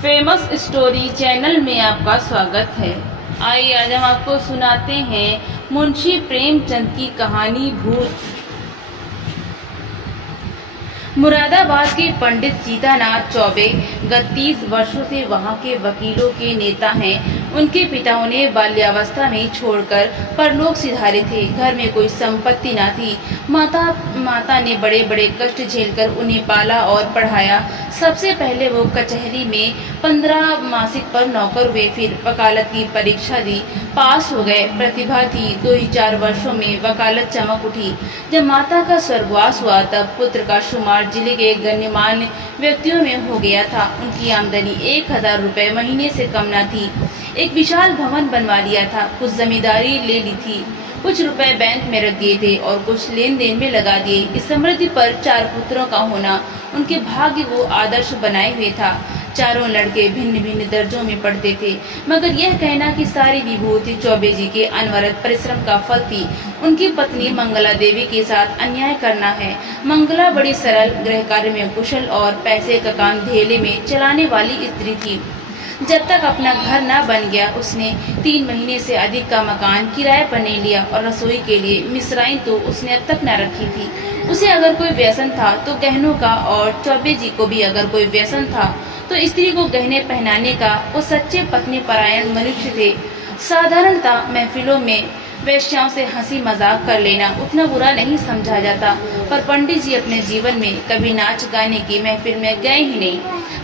Famous story channel में आपका स्वागत है। आइए आज हम आपको सुनाते हैं मुंशी प्रेमचंद की कहानी भूत। मुरादाबाद के पंडित सीतानाथ चौबे गत 30 वर्षों से वहां के वकीलों के नेता हैं। उनके पिता उन्हें बाल्यावस्था में छोड़कर परलोक सिधारे थे। घर में कोई संपत्ति न थी। माता ने बड़े बड़े कष्ट झेलकर उन्हें पाला और पढ़ाया। सबसे पहले वो कचहरी में 15 मासिक पर नौकर हुए, फिर वकालत की परीक्षा दी, पास हो गए। प्रतिभा थी। 2 ही 4 वर्षों में वकालत चमक उठी। जब माता का स्वर्गवास हुआ तब पुत्र का शुमार जिले के गण्यमान्य व्यक्तियों में हो गया था। उनकी आमदनी 1000 रुपए महीने से कम न थी। एक विशाल भवन बनवा लिया था, कुछ जमींदारी ले ली थी, कुछ रुपए बैंक में रख दिए थे और कुछ लेन देन में लगा दिए। इस समृद्धि पर 4 पुत्रों का होना उनके भाग्य को आदर्श बनाए हुए था। चारों लड़के भिन्न भिन्न दर्जों में पढ़ते थे, मगर यह कहना कि सारी विभूति चौबे जी के अनवरत परिश्रम का फल थी। उनकी पत्नी मंगला देवी के साथ अन्याय करना है। मंगला बड़ी सरल, गृह कार्य में कुशल और पैसे का काम धेले में चलाने वाली स्त्री थी। जब तक अपना घर न बन गया उसने 3 महीने से अधिक का मकान किराए पर नहीं लिया और रसोई के लिए मिश्राइन तो उसने अब तक न रखी थी। उसे अगर कोई व्यसन था तो गहनों का, और चौबे जी को भी अगर कोई व्यसन था तो स्त्री को गहने पहनाने का। वो सच्चे पत्नी परायण मनुष्य थे। साधारणता महफिलों में वेश्याओं से हंसी मजाक कर लेना उतना बुरा नहीं समझा जाता, पर पंडित जी अपने जीवन में कभी नाच गाने की महफिल में गए ही नहीं।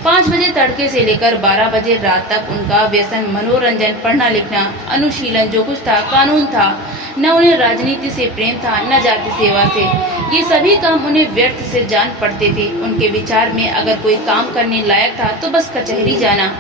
5 बजे तड़के से लेकर 12 बजे रात तक उनका व्यसन मनोरंजन, पढ़ना लिखना, अनुशीलन जो कुछ था कानून था। न उन्हें राजनीति से प्रेम था न जाति सेवा से। ये सभी काम उन्हें व्यर्थ से जान पड़ते थे। उनके विचार में अगर कोई काम करने लायक था तो बस कचहरी जाना,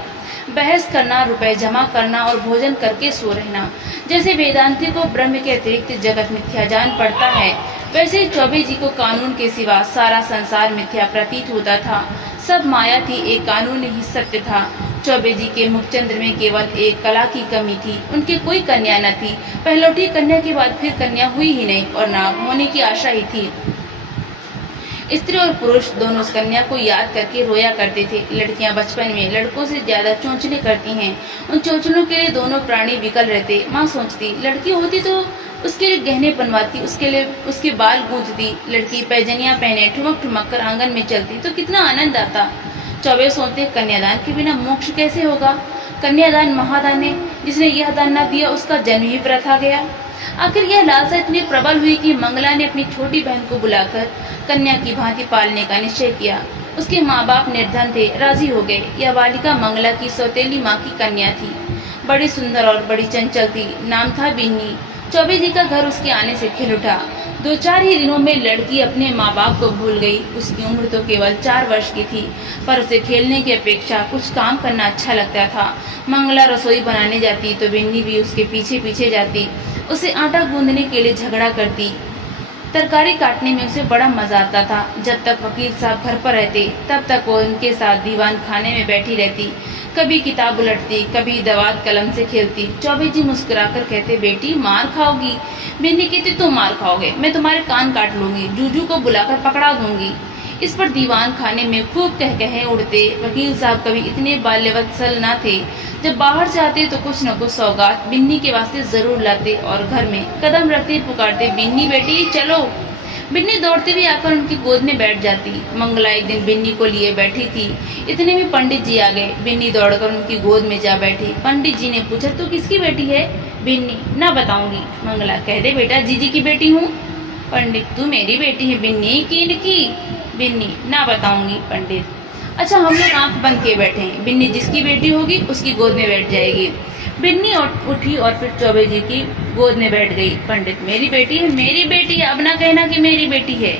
बहस करना, रुपए जमा करना और भोजन करके सो रहना। जैसे वेदांती को ब्रह्म के अतिरिक्त जगत मिथ्या जान पड़ता है, वैसे चौबे जी को कानून के सिवा सारा संसार मिथ्या प्रतीत होता था। सब माया थी, एक कानून ही सत्य था। चौबे जी के मुखचंद्र में केवल एक कला की कमी थी। उनके कोई कन्या न थी। पहलौठी कन्या के बाद फिर कन्या हुई ही नहीं और ना होने की आशा ही थी। स्त्री और पुरुष दोनों उस कन्या को याद करके रोया करते थे। लड़कियां बचपन में लड़कों से ज्यादा चोंचले करती हैं। उन चोंचलों के लिए दोनों प्राणी विकल रहते। माँ सोचती लड़की होती तो उसके लिए गहने बनवाती, उसके लिए उसके बाल गूंथती। लड़की पैजनियां पहने ठुमक ठुमक कर आंगन में चलती तो कितना आनंद आता। चौबे सोचते कन्यादान के बिना मोक्ष कैसे होगा। कन्यादान महादान है, जिसने यह दान न दिया उसका जन्म ही वृथा गया। आखिर यह लालसा इतनी प्रबल हुई कि मंगला ने अपनी छोटी बहन को बुलाकर कन्या की भांति पालने का निश्चय किया। उसके माँ बाप निर्धन थे, राजी हो गए। यह बालिका मंगला की सौतेली माँ की कन्या थी। बड़ी सुंदर और बड़ी चंचल थी। नाम था बिन्नी। चौबे जी का घर उसके आने से खिल उठा। 2-4 ही दिनों में लड़की अपने माँ बाप को भूल गई। उसकी उम्र तो केवल 4 वर्ष की थी, पर उसे खेलने की अपेक्षा कुछ काम करना अच्छा लगता था। मंगला रसोई बनाने जाती तो बिन्नी भी उसके पीछे पीछे जाती। उसे आटा गूंदने के लिए झगड़ा करती। तरकारी काटने में उसे बड़ा मजा आता था। जब तक वकील साहब घर पर रहते तब तक वो उनके साथ दीवान खाने में बैठी रहती। कभी किताब उलटती, कभी दवात कलम से खेलती। चौबे जी मुस्कुराकर कहते बेटी मार खाओगी। बिन्नी कहती तुम मार खाओगे, मैं तुम्हारे कान काट लूंगी, जूजू को बुलाकर पकड़ा दूंगी। इस पर दीवान खाने में खूब कह उड़ते। वकील साहब कभी इतने बाल्यवत्सल न थे। जब बाहर से आते तो कुछ न कुछ सौगात बिन्नी के वास्ते जरूर लाते और घर में कदम रखते पुकारते बिन्नी बेटी चलो। बिन्नी दौड़ती हुई आकर उनकी गोद में बैठ जाती। मंगला एक दिन बिन्नी को लिए बैठी थी, इतने में पंडित जी आ गए। बिन्नी दौड़कर उनकी गोद में जा बैठी। पंडित जी ने पूछा तू किसकी बेटी है? बिन्नी ना बताऊंगी। मंगला कह दे बेटा जीजी की बेटी हूँ। पंडित तू मेरी बेटी है बिन्नी की इनकी? बिन्नी ना बताऊंगी। पंडित अच्छा हम लोग आंख बंद किए बैठे हैं, बिन्नी जिसकी बेटी होगी उसकी गोद में बैठ जाएगी। बिन्नी उठी और फिर चौबे जी की गोद में बैठ गई। पंडित मेरी बेटी है, मेरी बेटी है, अब ना कहना कि मेरी बेटी है।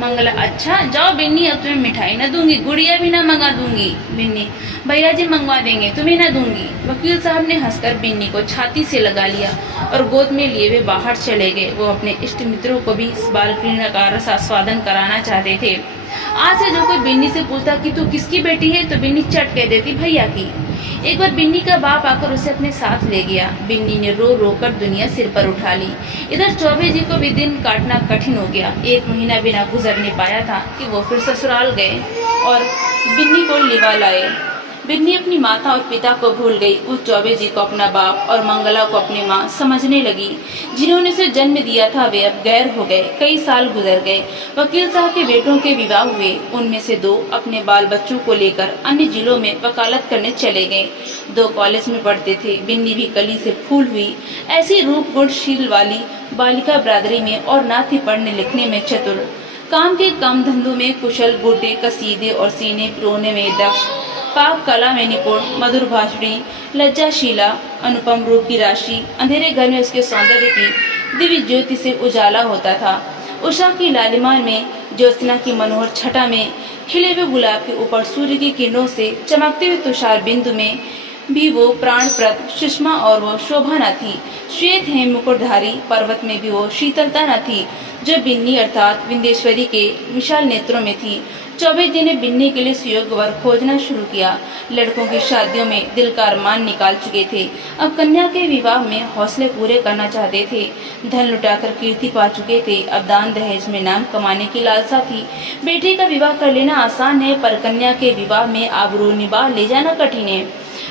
मंगला अच्छा जाओ बिन्नी, अब तुम्हें मिठाई न दूंगी, गुड़िया भी ना मंगा दूंगी। बिन्नी भैया जी मंगवा देंगे, तुम्हें ना दूंगी। वकील साहब ने हंसकर बिन्नी को छाती से लगा लिया और गोद में लिए वे बाहर चले गए। वो अपने इष्ट मित्रों को भी इस बाल क्रीड़ा का रसास्वादन कराना चाहते थे। आज से जो कोई बिन्नी से पूछता कि तू किसकी बेटी है तो बिन्नी चट कह देती भैया की। एक बार बिन्नी का बाप आकर उसे अपने साथ ले गया। बिन्नी ने रो रो कर दुनिया सिर पर उठा ली। इधर चौबे जी को भी दिन काटना कठिन हो गया। 1 महीना बिना गुजर नहीं पाया था कि वो फिर ससुराल गए और बिन्नी को लिवा लाए। बिन्नी अपनी माता और पिता को भूल गई। उस चौबे जी को अपना बाप और मंगला को अपनी माँ समझने लगी। जिन्होंने उसे जन्म दिया था वे अब गैर हो गए। कई साल गुजर गए। वकील साहब के बेटों के विवाह हुए। उनमें से 2 अपने बाल बच्चों को लेकर अन्य जिलों में वकालत करने चले गए। 2 कॉलेज में पढ़ते थे। बिन्नी भी कली से फूल हुई। ऐसी रूप गुणशील वाली बालिका बरादरी में और ना थी पढ़ने लिखने में चतुर, काम के काम धंधों में कुशल, बूटे कसीदे और सीने पिरोने में दक्ष, पाक कला में निपुण, मधुर भाषणी, लज्जाशीला, अनुपम रूप की राशि। अंधेरे घर में उसके सौंदर्य की दिव्य ज्योति से उजाला होता था। उषा की लालिमा में, ज्योत्सना की मनोहर छटा में, खिले हुए गुलाब के ऊपर सूर्य की किरणों से चमकते हुए तुषार बिंदु में भी वो प्राणप्रद सुषमा और वो शोभा न थी। श्वेत हेम मुकुटधारी पर्वत में भी वो शीतलता न थी जो बिन्नी अर्थात विंध्येश्वरी के विशाल नेत्रों में थी। चौबे जी ने बिन्नी के लिए सुयोग्य वर खोजना शुरू किया। लड़कों की शादियों में दिल का अरमान निकाल चुके थे। अब कन्या के विवाह में हौसले पूरे करना चाहते थे। धन लुटाकर कीर्ति पा चुके थे। अब दान दहेज में नाम कमाने की लालसा थी। बेटे का विवाह कर लेना आसान है, पर कन्या के विवाह में आबरू निभा ले जाना कठिन है।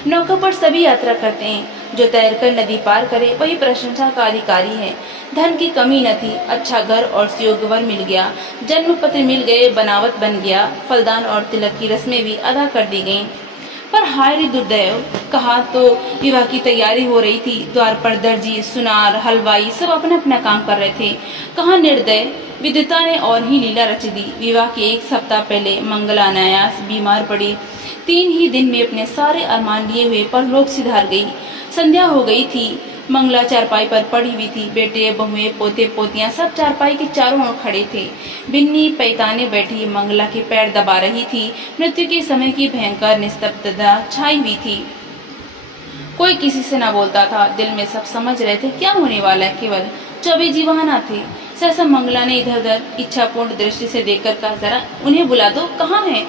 नौका पर सभी यात्रा करते हैं। जो तैरकर नदी पार करे वही प्रशंसा का अधिकारी है। धन की कमी न थी। अच्छा घर और सुयोग्य वर मिल गया। जन्म पत्र मिल गए। बनावट बन गया। फलदान और तिलक की रस्में भी अदा कर दी गईं। पर हाय रे दुर्दैव, कहा तो विवाह की तैयारी हो रही थी। द्वार पर दर्जी, सुनार, हलवाई सब अपना अपना काम कर रहे थे। कहाँ निर्दय विद्युता ने और ही लीला रच दी। विवाह के 1 सप्ताह पहले मंगला अनायास बीमार पड़ी। 3 ही दिन में अपने सारे अरमान लिए हुए परलोक सिधार गई। संध्या हो गई थी। मंगला चारपाई पर पड़ी हुई थी। बेटे बहुएं पोते पोतियां सब चारपाई के चारों ओर खड़े थे। बिन्नी पैताने बैठी मंगला के पैर दबा रही थी। मृत्यु के समय की भयंकर निस्तब्धता छाई हुई थी। कोई किसी से न बोलता था। दिल में सब समझ रहे थे क्या होने वाला है। केवल चौबे जी वहां न थे। सहसा मंगला ने इधर उधर इच्छापूर्ण दृष्टि से देखकर कहा, जरा उन्हें बुला दो, कहाँ हैं?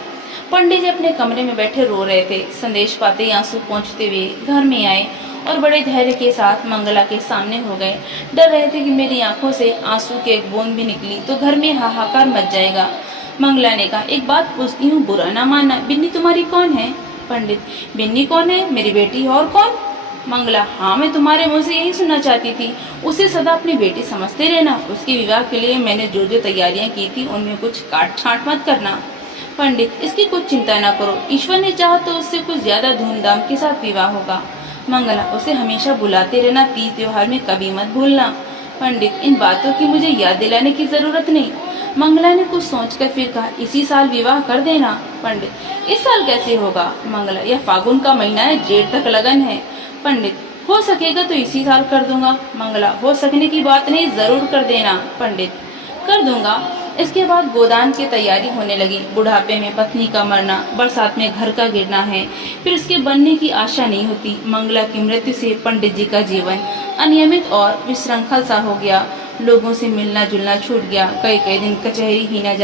पंडित जी अपने कमरे में बैठे रो रहे थे। संदेश पाते ही आंसू पहुंचते हुए घर में आए और बड़े धैर्य के साथ मंगला के सामने हो गए। डर रहे थे कि मेरी आंखों से आंसू की एक बूंद भी निकली तो घर में हाहाकार मच जाएगा। मंगला ने कहा, एक बात पूछती हूँ, बुरा ना मानना, बिन्नी तुम्हारी कौन है? पंडित, बिन्नी कौन है? मेरी बेटी। और कौन? मंगला, हाँ, मैं तुम्हारे मुंह से यही सुनना चाहती थी। उसे सदा अपनी बेटी समझते रहना। उसके विवाह के लिए मैंने जो जो तैयारियां की थी उनमें कुछ काट छांट मत करना। पंडित, इसकी कुछ चिंता न करो। ईश्वर ने चाहा तो उससे कुछ ज्यादा धूमधाम के साथ विवाह होगा। मंगला, उसे हमेशा बुलाते रहना। तीज त्योहार में कभी मत भूलना। पंडित, इन बातों की मुझे याद दिलाने की जरूरत नहीं। मंगला ने कुछ सोचकर फिर कहा, इसी साल विवाह कर देना। पंडित, इस साल कैसे होगा? मंगला, यह फागुन का महीना है, जेठ तक लगन है। पंडित, हो सकेगा तो इसी साल कर दूंगा। मंगला, हो सकने की बात नहीं, जरूर कर देना। पंडित, कर दूंगा। इसके बाद गोदान की तैयारी होने लगी। बुढ़ापे में पत्नी का मरना, बरसात में घर का गिरना है, फिर उसके बनने की आशा नहीं होती। मंगला की मृत्यु से पंडित जी का जीवन अनियमित और विश्रृंखल सा हो गया। लोगों से मिलना जुलना छूट गया। कई कई दिन कचहरी ही न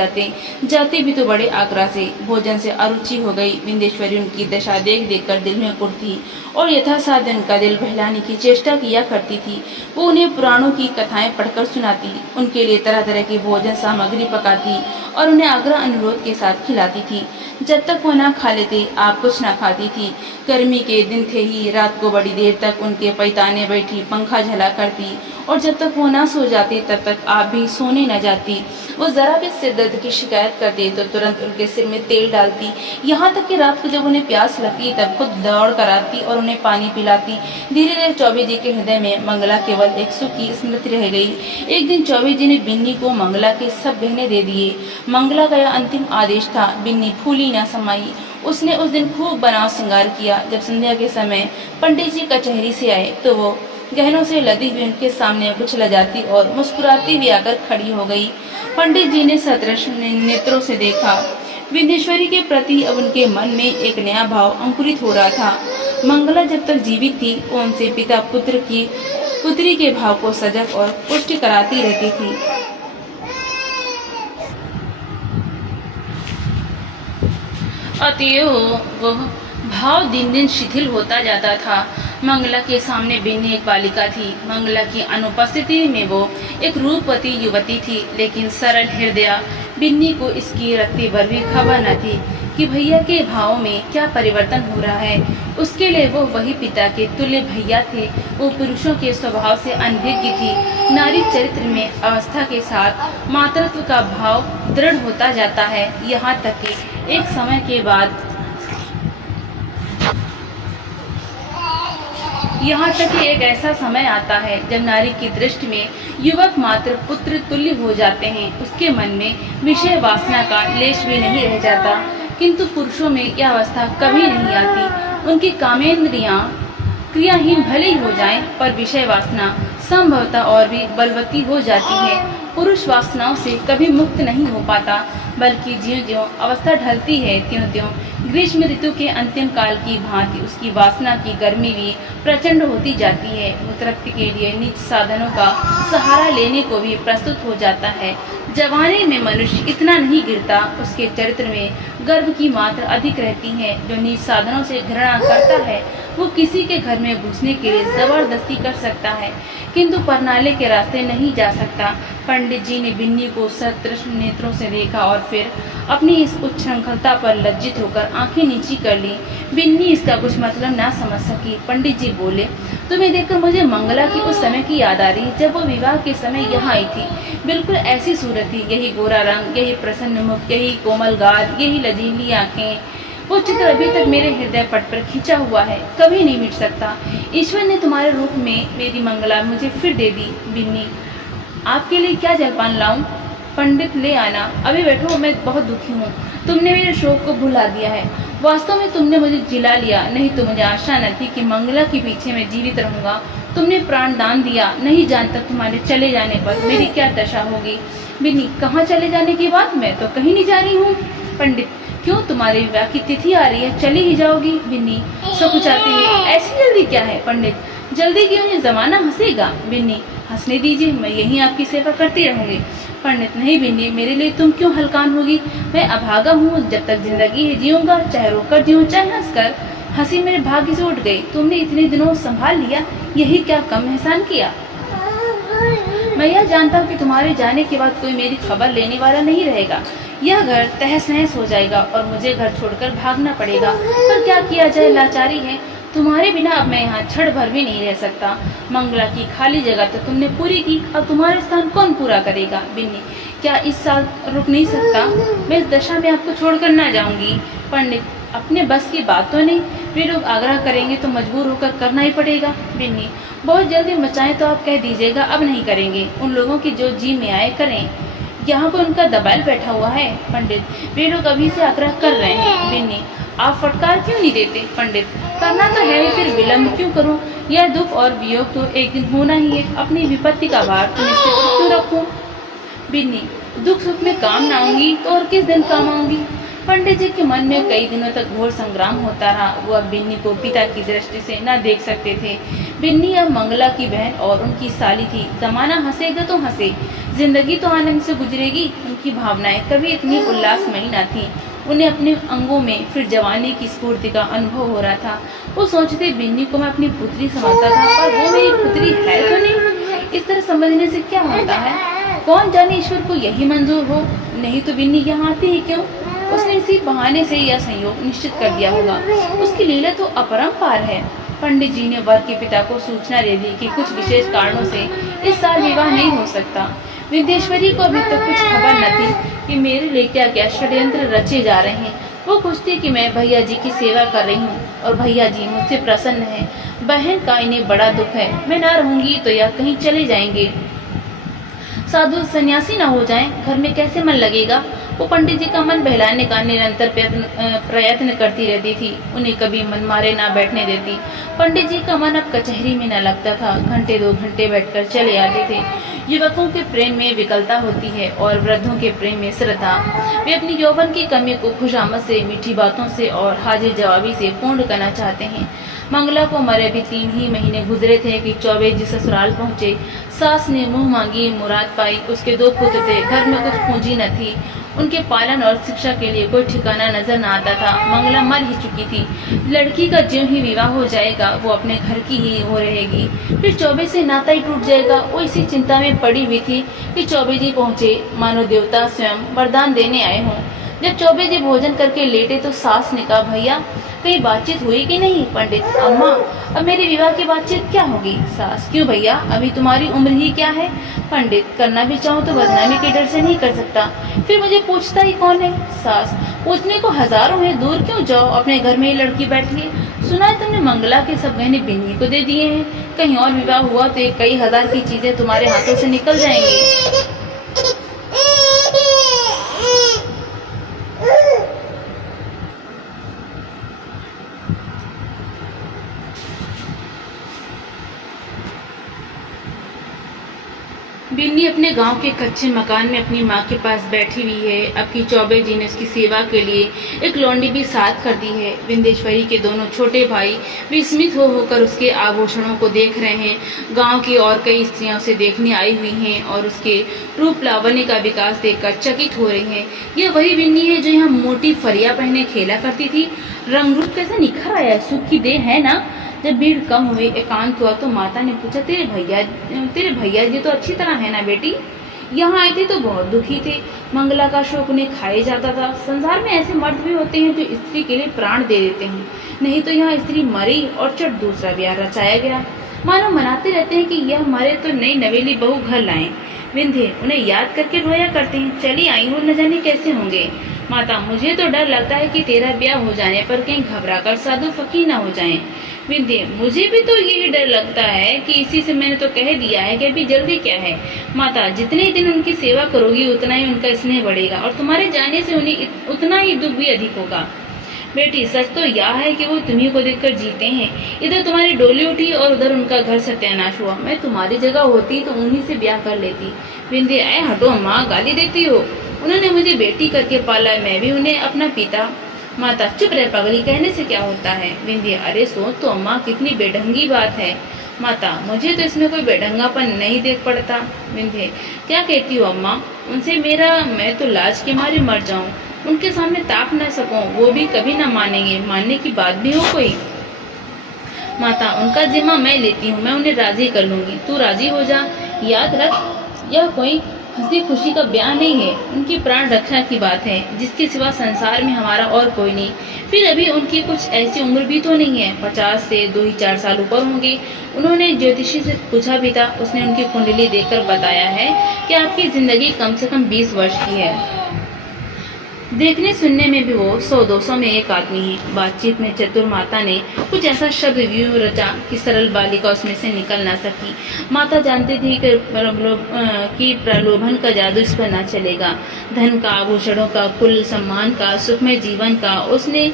जाते भी तो बड़े आग्रह से। भोजन से अरुचि हो गई। विंध्येश्वरी उनकी दशा देख देख कर दिल में कुढ़ती और यथासाध्य उनका दिल बहलाने की चेष्टा किया करती थी। वो उन्हें पुराणों की कथाएं पढ़कर सुनाती, उनके लिए तरह तरह की भोजन सामग्री पकाती और उन्हें आग्रह अनुरोध के साथ खिलाती थी। जब तक वो ना खा लेते आप कुछ ना खाती थी। गर्मी के दिन थे ही रात को बड़ी देर तक उनके पैताने बैठी पंखा झला करती और जब तक वो ना सो जाते तब तक आप भी सोने न जाती। वो जरा भी सिर दर्द की शिकायत करती तो तुरंत उनके सिर में तेल डालती। यहाँ तक कि रात को जब उन्हें प्यास लगती तब खुद दौड़ कर आती और उन्हें पानी पिलाती। धीरे धीरे चौबे जी के हृदय में मंगला केवल एक सुख की स्मृति रह गई। एक दिन चौबे जी ने बिन्नी को मंगला के सब गहने दे दिए। मंगला का यह अंतिम आदेश था। बिन्नी फूली न समाई। उसने उस दिन खूब बनाव श्रृंगार किया। जब संध्या के समय पंडित जी कचहरी से आए तो वो गहनों से लदी हुई उनके सामने कुछ लजाती और मुस्कुराती हुई आकर खड़ी हो गई। पंडित जी ने सतृष्ण नेत्रों से देखा। विंध्येश्वरी के प्रति अब उनके मन में एक नया भाव अंकुरित हो रहा था। मंगला जब तक जीवित थी वो उनसे पिता पुत्री के भाव को सजग और पुष्टि कराती रहती थी। अतएव वह भाव दिन दिन शिथिल होता जाता था। मंगला के सामने बिन्नी एक बालिका थी। मंगला की अनुपस्थिति में वो एक रूपवती युवती थी, लेकिन सरल हृदया बिन्नी को इसकी रत्ती भर भी खबर न थी कि भैया के भावों में क्या परिवर्तन हो रहा है। उसके लिए वो वही पिता के तुल्य भैया थे। वो पुरुषों के स्वभाव से अनभिज्ञ थी। नारी चरित्र में अवस्था के साथ मातृत्व का भाव दृढ़ होता जाता है, यहाँ तक कि एक समय के बाद एक ऐसा समय आता है जब नारी की दृष्टि में युवक मात्र पुत्र तुल्य हो जाते हैं। उसके मन में विषय वासना का लेश भी नहीं रह जाता। किंतु पुरुषों में यह अवस्था कभी नहीं आती। उनकी कामेंद्रियां क्रियाहीन भले ही हो जाएं, पर विषय वासना संभवतः और भी बलवती हो जाती है। पुरुष वासनाओं से कभी मुक्त नहीं हो पाता, बल्कि ज्यों-ज्यों अवस्था ढलती है त्यों-त्यों ग्रीष्म ऋतु के अंतिम काल की भांति उसकी वासना की गर्मी भी प्रचंड होती जाती है। वो तृप्ति के लिए नीच साधनों का सहारा लेने को भी प्रस्तुत हो जाता है। जवानी में मनुष्य इतना नहीं गिरता, उसके चरित्र में गर्व की मात्रा अधिक रहती है। जो नीच साधनों से घृणा करता है वो किसी के घर में घुसने के लिए जबरदस्ती कर सकता है, किंतु परनाले के रास्ते नहीं जा सकता। पंडित जी ने बिन्नी को सतृष्ण नेत्रों से देखा और फिर अपनी इस उच्छृंखलता पर लज्जित होकर आंखें नीची कर ली। बिन्नी इसका कुछ मतलब ना समझ सकी। पंडित जी बोले, तुम्हें देखकर मुझे मंगला की उस समय की याद आ रही जब वो विवाह के समय यहाँ आई थी। बिल्कुल ऐसी सूरत थी, यही गोरा रंग, यही प्रसन्न मुख, यही कोमल गाल, यही लजीली आंखें। वो चित्र अभी तक मेरे हृदय पट पर खिंचा हुआ है, कभी नहीं मिट सकता। ईश्वर ने तुम्हारे रूप में मेरी मंगला मुझे फिर दे दी। बिन्नी, आपके लिए क्या जलपान लाऊं? पंडित, ले आना। अभी बैठो, मैं बहुत दुखी हूँ। तुमने मेरे शोक को भुला दिया है। वास्तव में तुमने मुझे जिला लिया, नहीं तो मुझे आशा न थी कि मंगला के पीछे मैं जीवित रहूंगा। तुमने प्राण दान दिया, नहीं जानता तुम्हारे चले जाने पर मेरी क्या दशा होगी। बिन्नी, कहाँ चले जाने की बात? मैं तो कहीं नहीं जा रही हूँ। पंडित, क्यों, तुम्हारे विवाह की तिथि आ रही है, चली ही जाओगी। बिन्नी सकुचाती हुई, ऐसी जल्दी क्या है? पंडित, जल्दी क्यों, ये जमाना हंसेगा। बिन्नी, हंसने दीजिए, मैं यहीं आपकी सेवा करती रहूंगी। पंडित, नहीं बिन्नी, मेरे लिए तुम क्यों हलकान होगी? मैं अभागा हूँ, जब तक जिंदगी है जीऊंगा, चाहे रोकर जीऊँ चाहे हंसकर। हंसी मेरे भाग्य से उठ गई। तुमने इतने दिनों संभाल लिया, यही क्या कम एहसान किया। मैं यह जानता हूँ कि तुम्हारे जाने के बाद कोई मेरी खबर लेने वाला नहीं रहेगा। यह घर तहस नहस हो जाएगा और मुझे घर छोड़कर भागना पड़ेगा। पर क्या किया जाए, लाचारी है। तुम्हारे बिना अब मैं यहाँ क्षण भर भी नहीं रह सकता। मंगला की खाली जगह तो तुमने पूरी की, अब तुम्हारा स्थान कौन पूरा करेगा। बिन्नी, क्या इस साल रुक नहीं सकता? मैं इस दशा में आपको छोड़कर ना जाऊंगी। पंडित, अपने बस की बात तो नहीं, वे लोग आग्रह करेंगे तो मजबूर होकर करना ही पड़ेगा। बिन्नी, बहुत जल्दी मचाएं तो आप कह दीजिएगा अब नहीं करेंगे। उन लोगों की जो जी में आए करें, यहाँ पर उनका दबाल बैठा हुआ है। पंडित, वे लोग अभी से आग्रह कर रहे हैं। बिन्नी, आप फटकार क्यों नहीं देते? पंडित, करना तो है, फिर विलम्ब क्यों करूं? यह दुख और वियोग तो एक दिन होना ही है। अपनी विपत्ति का भार तो निश्चित क्यों रखूं? बिन्नी, दुख सुख में काम ना आऊंगी तो और किस दिन काम आऊंगी। पंडित जी के मन में कई दिनों तक घोर संग्राम होता रहा। वो अब बिन्नी को पिता की दृष्टि से न देख सकते थे। बिन्नी अब मंगला की बहन और उनकी साली थी। जमाना हंसेगा तो हंसे, जिंदगी तो आनंद से गुजरेगी। उनकी भावनाएं कभी इतनी उल्लासमयी न थी। उन्हें अपने अंगों में फिर जवानी की स्फूर्ति का अनुभव हो रहा था। वो सोचते, बिन्नी को मैं अपनी पुत्री समझता था, पर वो मेरी पुत्री है तो नहीं। इस तरह समझने से क्या होता है? कौन जाने ईश्वर को यही मंजूर हो, नहीं तो बिन्नी यहाँ आती ही क्यों? उसने इसी बहाने से यह संयोग निश्चित कर दिया होगा। उसकी लीला तो अपरंपार है। पंडित जी ने वर के पिता को सूचना दे दी कि कुछ विशेष कारणों से इस साल विवाह नहीं हो सकता। विद्येश्वरी को अभी तक कुछ खबर न थी कि मेरे लिए क्या क्या षड्यंत्र रचे जा रहे हैं। वो खुश थी कि मैं भैया जी की सेवा कर रही हूँ और भैया जी मुझसे प्रसन्न है। बहन का इन्हें बड़ा दुख है। मैं ना रहूंगी तो यह कहीं चले जाएंगे, साधु सन्यासी न हो जाएं, घर में कैसे मन लगेगा। वो पंडित जी का मन बहलाने का निरंतर प्रयत्न करती रहती थी। उन्हें कभी मन मारे ना बैठने देती। पंडित जी का मन अब कचहरी में न लगता था। घंटे 2 घंटे बैठकर चले आते थे। युवकों के प्रेम में विकलता होती है और वृद्धों के प्रेम में श्रद्धा। वे अपनी यौवन की कमी को खुशामद से, मीठी बातों से और हाजिर जवाबी से पूर्ण करना चाहते हैं। मंगला को मरे भी 3 ही महीने गुजरे थे कि चौबे जी ससुराल पहुंचे। सास ने मुंह मांगी मुराद पाई। उसके 2 पुत्र थे, घर में कुछ पूंजी न थी। उनके पालन और शिक्षा के लिए कोई ठिकाना नजर न आता था। मंगला मर ही चुकी थी। लड़की का ज्यों ही विवाह हो जाएगा वो अपने घर की ही हो रहेगी। फिर चौबे से नाता ही टूट जाएगा। वो इसी चिंता में पड़ी हुई थी कि चौबे जी पहुंचे, मानो देवता स्वयं वरदान देने आए हों। जब चौबे जी भोजन करके लेटे तो सास ने कहा, भैया कहीं बातचीत हुई कि नहीं? पंडित, अम्मा अब मेरे विवाह की बातचीत क्या होगी? सास, क्यों भैया, अभी तुम्हारी उम्र ही क्या है? पंडित, करना भी चाहूँ तो बदनामी के डर से नहीं कर सकता, फिर मुझे पूछता ही कौन है? सास, पूछने को हजारों हैं, दूर क्यों जाओ, अपने घर में ही लड़की बैठी है। सुना है तुमने मंगला के सब गहने बिन्नी को दे दिए हैं, कहीं और विवाह हुआ तो ये कई हजार की चीजें तुम्हारे हाथों से निकल जाएंगी। बिन्नी अपने गांव के कच्चे मकान में अपनी माँ के पास बैठी हुई है। अब की चौबे जी ने उसकी सेवा के लिए एक लौंडी भी साथ कर दी है। विंदेश्वरी के दोनों छोटे भाई विस्मित होकर उसके आभूषणों को देख रहे हैं। गांव की और कई स्त्रियां उसे देखने आई हुई हैं और उसके रूप लावण्य का विकास देखकर चकित हो रही हैं। यह वही बिन्नी है जो यहाँ मोटी फरिया पहने खेला करती थी। रंग रूप कैसे निखर आया, सुख की देह है ना। जब भीड़ कम हुई, एकांत हुआ तो माता ने पूछा, तेरे भैया जी तो अच्छी तरह है ना बेटी? यहाँ आए थे तो बहुत दुखी थे, मंगला का शोक उन्हें खाए जाता था। संसार में ऐसे मर्द भी होते हैं जो स्त्री के लिए प्राण दे देते हैं, नहीं तो यहाँ स्त्री मरी और चट दूसरा ब्याह रचाया गया। मानो मनाते रहते हैं कि यह मरे तो नई नवेली बहू घर लाएं। विंध्य उन्हें याद करके रोया करते हैं, चली आई हो, न जाने कैसे होंगे। माता, मुझे तो डर लगता है कि तेरा ब्याह हो जाने पर कहीं घबरा कर साधु फकीर न हो जाएं। विंध्य, मुझे भी तो यही डर लगता है कि इसी से मैंने तो कह दिया है कि अभी जल्दी क्या है। माता, जितने दिन उनकी सेवा करोगी उतना ही उनका स्नेह बढ़ेगा और तुम्हारे जाने से उन्हें उतना ही दुख भी अधिक होगा। बेटी, सच तो यह है कि वो तुम्ही को देखकर जीते हैं। इधर तुम्हारी डोली उठी और उधर उनका घर सत्यानाश हुआ। मैं तुम्हारी जगह होती तो उन्हीं से ब्याह कर लेती। विंध्य, ऐ हटो अम्मा, गाली देती हो। उन्होंने मुझे बेटी करके पाला, मैं भी उन्हें अपना पिता। माता, चुप रह पगली, कहने से क्या होता है। विंध्य, अरे सोच तो अम्मा, कितनी बेढंगी बात है। माता, मुझे तो इसमें कोई बेढंगापन नहीं देख पड़ता। विंध्य, क्या कहती हो अम्मा, उनसे मैं तो लाज के मारे मर जाऊं, उनके सामने ताक न सकूं, वो भी कभी न मानेंगे, मानने की बात भी हो कोई। माता, उनका जिम्मा मैं लेती हूँ, मैं उन्हें राजी कर लूंगी, तू राजी हो जा। याद रख, यह कोई हंसी खुशी का ब्याह नहीं है, उनकी प्राण रक्षा की बात है, जिसके सिवा संसार में हमारा और कोई नहीं। फिर अभी उनकी कुछ ऐसी उम्र भी तो नहीं है, 50 से 2 ही 4 साल ऊपर होंगे। उन्होंने ज्योतिषी से पूछा भी था, उसने उनकी कुंडली देखकर बताया है कि आपकी जिंदगी कम से कम 20 वर्ष की है। देखने सुनने में भी वो 100-200 में एक आदमी है। बातचीत में चतुर माता ने कुछ ऐसा शब्द व्यूह रचा कि सरल बालिका उसमें से निकल ना सकी। माता जानती थी कि प्रलोभन का जादू इस पर ना चलेगा। धन का, आभूषणों का, कुल सम्मान का, सुखमय जीवन का उसने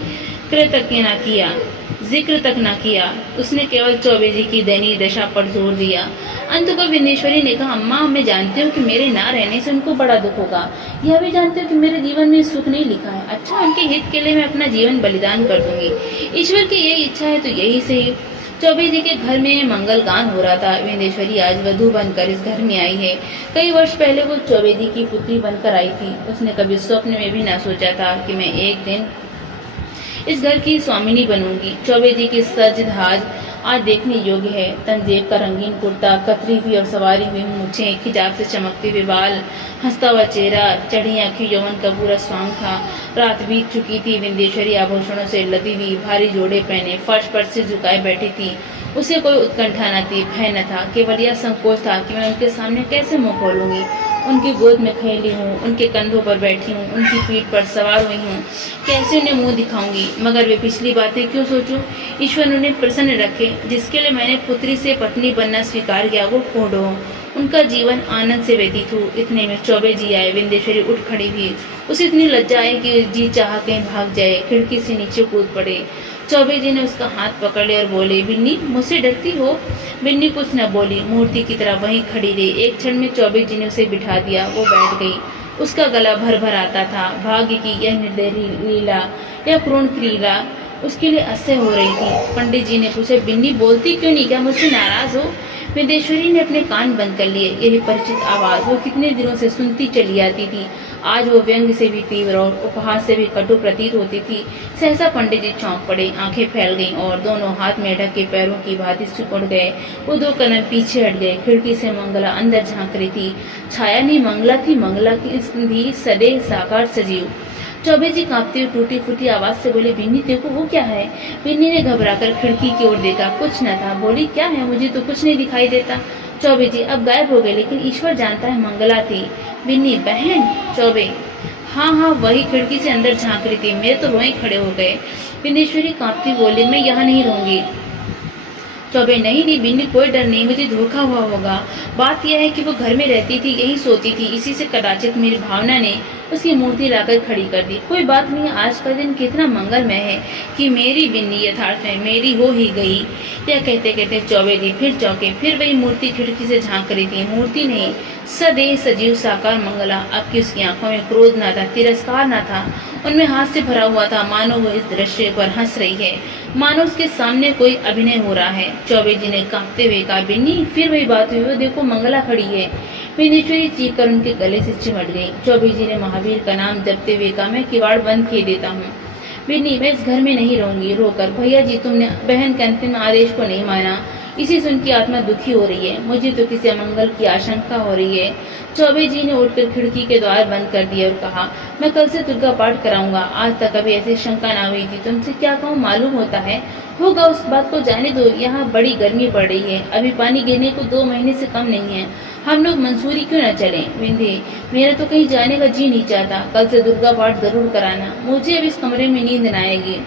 कृतज्ञ न किया, जिक्र तक न किया। उसने केवल चौबे जी की दयनीय दशा पर जोर दिया। अंत को विंदेश्वरी ने कहा, अम्मा, मैं जानती हूँ कि मेरे ना रहने से उनको बड़ा दुख होगा। यह भी जानती हूँ कि मेरे जीवन में सुख नहीं लिखा है। अच्छा, उनके हित के लिए मैं अपना जीवन बलिदान कर दूंगी। ईश्वर की यही इच्छा है तो यही सही। चौबे जी के घर में मंगल गान हो रहा था। विंदेश्वरी आज वधू बनकर इस घर में आई है। कई वर्ष पहले वो चौबे जी की पुत्री बनकर आई थी। उसने कभी स्वप्न में भी न सोचा था कि मैं एक दिन इस घर की स्वामिनी बनूंगी। चौबे जी की सज धाज आज देखने योग्य है। तंजेब का रंगीन कुर्ता, कतरी हुई और सवारी हुई मूछें, खिजाब से चमकते हुए बाल, हंसता हुआ चेहरा, चढ़ी आंखें, यौवन का पूरा स्वांग था। रात बीत चुकी थी। विंदेश्वरी आभूषणों से लदी हुई, भारी जोड़े पहने फर्श पर सिर झुकाए बैठी थी। उसे कोई उत्कंठा न थी, भय न था, केवल यह संकोच था कि मैं उनके सामने कैसे मुंह खोलूंगी। उनकी गोद में खेली हूँ, उनके कंधों पर बैठी हूँ, उनकी पीठ पर सवार हुई हूँ, कैसे उन्हें मुंह दिखाऊंगी। मगर वे पिछली बातें क्यों सोचूं। ईश्वर उन्हें प्रसन्न रखे। जिसके लिए मैंने पुत्री से पत्नी बनना स्वीकार किया वो खो हो। उनका जीवन आनंद से व्यतीत हो। इतने में चौबे जी आए। विंदेश्वरी उठ खड़ी हुई। उसे इतनी लज्जा आई कि जी चाह कहीं भाग जाए, खिड़की से नीचे कूद पड़े। चौबे जी ने उसका हाथ पकड़ लिया और बोले, बिन्नी, मुझसे डरती हो? बिन्नी कुछ न बोली, मूर्ति की तरह वहीं खड़ी रही। एक क्षण में चौबे जी ने उसे बिठा दिया। वो बैठ गई। उसका गला भर भर आता था। भाग्य की यह निर्दयी लीला, यह क्रूर क्रीड़ा उसके लिए असह्य हो रही थी। पंडित जी ने पूछा, बिन्नी, बोलती क्यों नहीं? क्या मुझसे नाराज हो? विंदेश्वरी ने अपने कान बंद कर लिए। यही परिचित आवाज वो कितने दिनों से सुनती चली आती थी। आज वो व्यंग से भी तीव्र और उपहास से भी कटु प्रतीत होती थी। सहसा पंडित जी चौंक पड़े, आंखें फैल गईं और दोनों हाथ में ढके पैरों की भांति सिकुड़ गए। वो 2 कदम पीछे हट गए। खिड़की से मंगला अंदर झांक रही थी। छाया नहीं मंगला थी, मंगला की सदैव साकार सजीव। चौबे जी कांपती हुई टूटी फूटी आवाज से बोले, बिन्नी देखो वो क्या है। बिन्नी ने घबराकर खिड़की की ओर देखा, कुछ न था। बोली, क्या है, मुझे तो कुछ नहीं दिखाई देता। चौबे जी अब गायब हो गए, लेकिन ईश्वर जानता है मंगला थी। बिन्नी, बहन। चौबे, हाँ हाँ वही खिड़की से अंदर झांक रही थी, मेरे तो रोए खड़े हो गए। बिन्नेश्वरी कांपती बोली, मैं यहाँ नहीं रहूंगी। चौबे, नहीं नहीं बिन्नी, कोई डर नहीं, मुझे धोखा हुआ होगा। बात यह है कि वो घर में रहती थी, यही सोती थी, इसी से कदाचित मेरी भावना ने उसकी मूर्ति लाकर खड़ी कर दी। कोई बात नहीं, आज का दिन कितना मंगलमय है कि मेरी बिन्नी यथार्थ में मेरी हो ही गई। यह कहते कहते चौबे जी फिर चौंके, फिर वही मूर्ति खिड़की से झांक रही थी। मूर्ति नहीं, सदैव सजीव साकार मंगला। अब की उसकी आंखों में क्रोध न था, तिरस्कार न था, उनमें हाथ से भरा हुआ था, मानो वो इस दृश्य पर हंस रही है, मानो उसके सामने कोई अभिनय हो रहा है। चौबे जी ने कांपते हुए कहा, बिन्नी फिर वही बात हुई, वो देखो मंगला खड़ी है। बिन्नेश्वरी चीख कर उनके गले से चिमट गई। चौबे जी ने महावीर का नाम जपते हुए कहा, मैं किवाड़ बंद किए देता हूँ। बिन्नी, मैं इस घर में नहीं रहूंगी। रोकर, भैया जी तुमने बहन के अंतिम आदेश को नहीं माना, इसी से उनकी आत्मा दुखी हो रही है, मुझे तो किसी अमंगल की आशंका हो रही है। चौबे जी ने उठकर खिड़की के द्वार बंद कर दिए और कहा, मैं कल से दुर्गा पाठ कराऊंगा। आज तक कभी ऐसी शंका ना हुई थी। तुमसे क्या कहूँ, मालूम होता है, होगा उस बात को जाने दो। यहाँ बड़ी गर्मी पड़ रही है, अभी पानी गिरने को 2 महीने से कम नहीं है। हम लोग मंसूरी क्यों न चलें। विंध्य, मेरा तो कहीं जाने का जी नहीं चाहता। कल से दुर्गा पाठ जरूर कराना, मुझे अब इस कमरे में नींद न आएगी।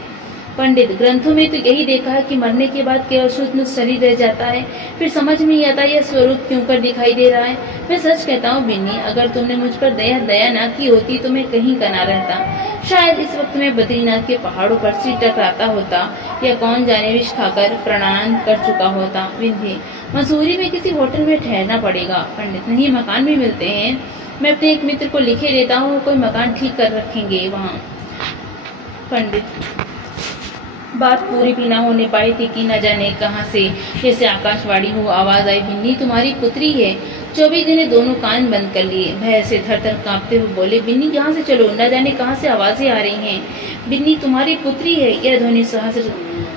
पंडित, ग्रंथों में तो यही देखा है कि मरने के बाद केवल शुद्ध शरीर रह जाता है, फिर समझ में नहीं आता यह स्वरूप क्यों कर दिखाई दे रहा है। मैं सच कहता हूँ बिन्नी, अगर तुमने मुझ पर दया ना की होती तो मैं कहीं का ना रहता। शायद इस वक्त मैं बद्रीनाथ के पहाड़ों पर सिर टकराता होता, या कौन जाने विष खाकर प्राणायाम कर चुका होता। विंध्य, मसूरी में किसी होटल में ठहरना पड़ेगा। पंडित, नहीं मकान भी मिलते हैं, मैं अपने एक मित्र को लिखे देता हूँ, कोई मकान ठीक कर रखेंगे वहाँ। पंडित, बात पूरी भी ना होने पाई थी कि न जाने कहां से जैसे आकाशवाणी हो आवाज आई, बिन्नी तुम्हारी पुत्री है। चौबे जी ने दोनों कान बंद कर लिए, भय से थर-थर कांपते हुए बोले, बिन्नी यहाँ से चलो, न जाने कहां से आवाजें आ रही हैं। बिन्नी तुम्हारी पुत्री है, यह ध्वनि सहस्र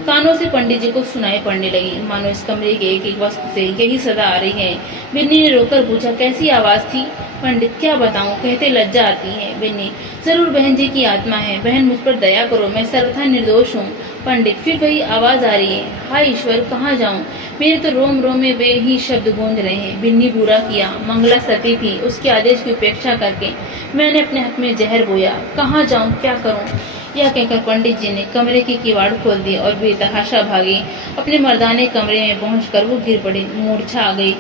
कानों से पंडित जी को सुनाई पड़ने लगी, मानो इस कमरे के एक एक वस्तु से यही सदा आ रही है। बिन्नी ने रोकर पूछा, कैसी आवाज थी। पंडित, क्या बताऊं, कहते लज्जा आती है। बिन्नी, जरूर बहन जी की आत्मा है, बहन मुझ पर दया करो, मैं सर्वथा निर्दोष हूँ। पंडित, फिर वही आवाज आ रही है, हाय ईश्वर, कहाँ जाऊं, मेरे तो रोम रोम में वे ही शब्द गूंज रहे हैं। बिन्नी बुरा किया, मंगला सती थी, उसके आदेश की उपेक्षा करके मैंने अपने हक में जहर बोया, कहाँ जाऊं, क्या करूं। यह कहकर पंडित जी ने कमरे की किवाड़ खोल दी और बेतहाशा भागे। अपने मर्दाने कमरे में पहुंचकर वो गिर पड़े, मूर्छा आ गई।